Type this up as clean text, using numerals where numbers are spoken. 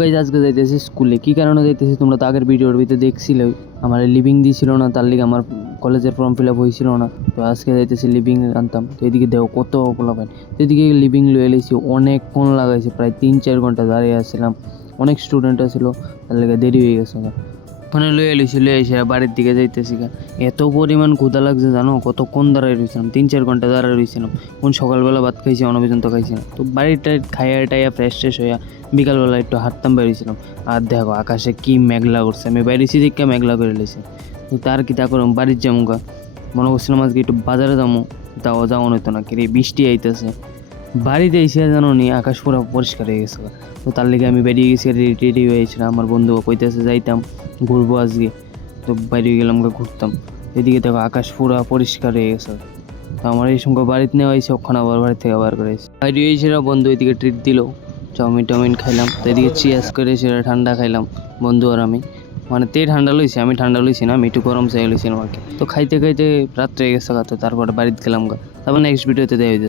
Guys আজকে যাইতেছি স্কুলে। কী কারণে যাইতেছি তোমরা তো আগের ভিডিওর ভিতরে দেখছিলে, আমার লিভিং দিয়েছিল না, তার লিগে আমার কলেজের ফর্ম ফিল আপ হয়েছিল না। তো আজকে যাইতেছি লিভিং আনতাম। তো এদিকে দেখো কত পোলাপান, তো এদিকে লিভিং লয়ে এলেছি, অনেকক্ষণ লাগাইছে, প্রায় 3-4 ঘন্টা দাঁড়িয়ে আসছিলাম। অনেক স্টুডেন্ট ছিল, তার লেগে দেরি হয়ে গেছে। ওখানে লয়ে এসে বাড়ির দিকে যাইতেছি। এত পরিমাণ ক্ষুধা লাগছে জানো, কতক্ষণ দাঁড়ায় রয়েছিলাম, 3-4 ঘন্টা দাঁড়ায় রয়েছিলাম। কোন সকালবেলা ভাত খাইছি, অনপর্যন্ত খাইছি না। তো বাড়িটা খাইয়া ফ্রেশ হইয়া বিকালবেলা একটু হাঁটতাম বেরিয়েছিলাম। আর দেখো আকাশে কি মেঘলা করছে, আমি বাইরেছি দিকে মেঘলা করে লেছি। তো তার কি তা করলাম, বাড়ির যামুগা মনে করছিলাম আজকে একটু বাজারে যাবো, তাও যাওয়ানো হতো না, কি বৃষ্টি আইতেছে। বাড়িতে এসে জানো নি আকাশ পুরো পরিষ্কার হয়ে গেছে। তো তার লেগে আমি বেরিয়ে গেছি, রেডি হয়েছিলাম। আমার বন্ধু কইতেছে যাইতাম ঘুরবো আজকে, তো বাইরে গেলাম ঘুরতাম। এদিকে দেখো আকাশ পুরো পরিষ্কার হয়ে গেছে। তো আমার এই সঙ্গে বাড়িতে নেওয়া হয়েছে, ওখানে আবার বাড়ি থেকে বার করে এসেছি। বাইরে হয়েছিল, বন্ধু এদিকে ট্রিট দিল, চাউমিন খাইলাম। তো এদিকে চিয়াস করে সেটা ঠান্ডা খাইলাম বন্ধু আর আমি। মানে ঠান্ডা লইছি, আমি ঠান্ডা লইছি না, আমি একটু গরম চাই লইছিলাম আর কি। তো খাইতে রাত্রে হয়ে গেছে। তো তারপরে বাড়িতে গেলাম তারপর নেক্সট ভিডিওতে দেওয়া হয়েছে।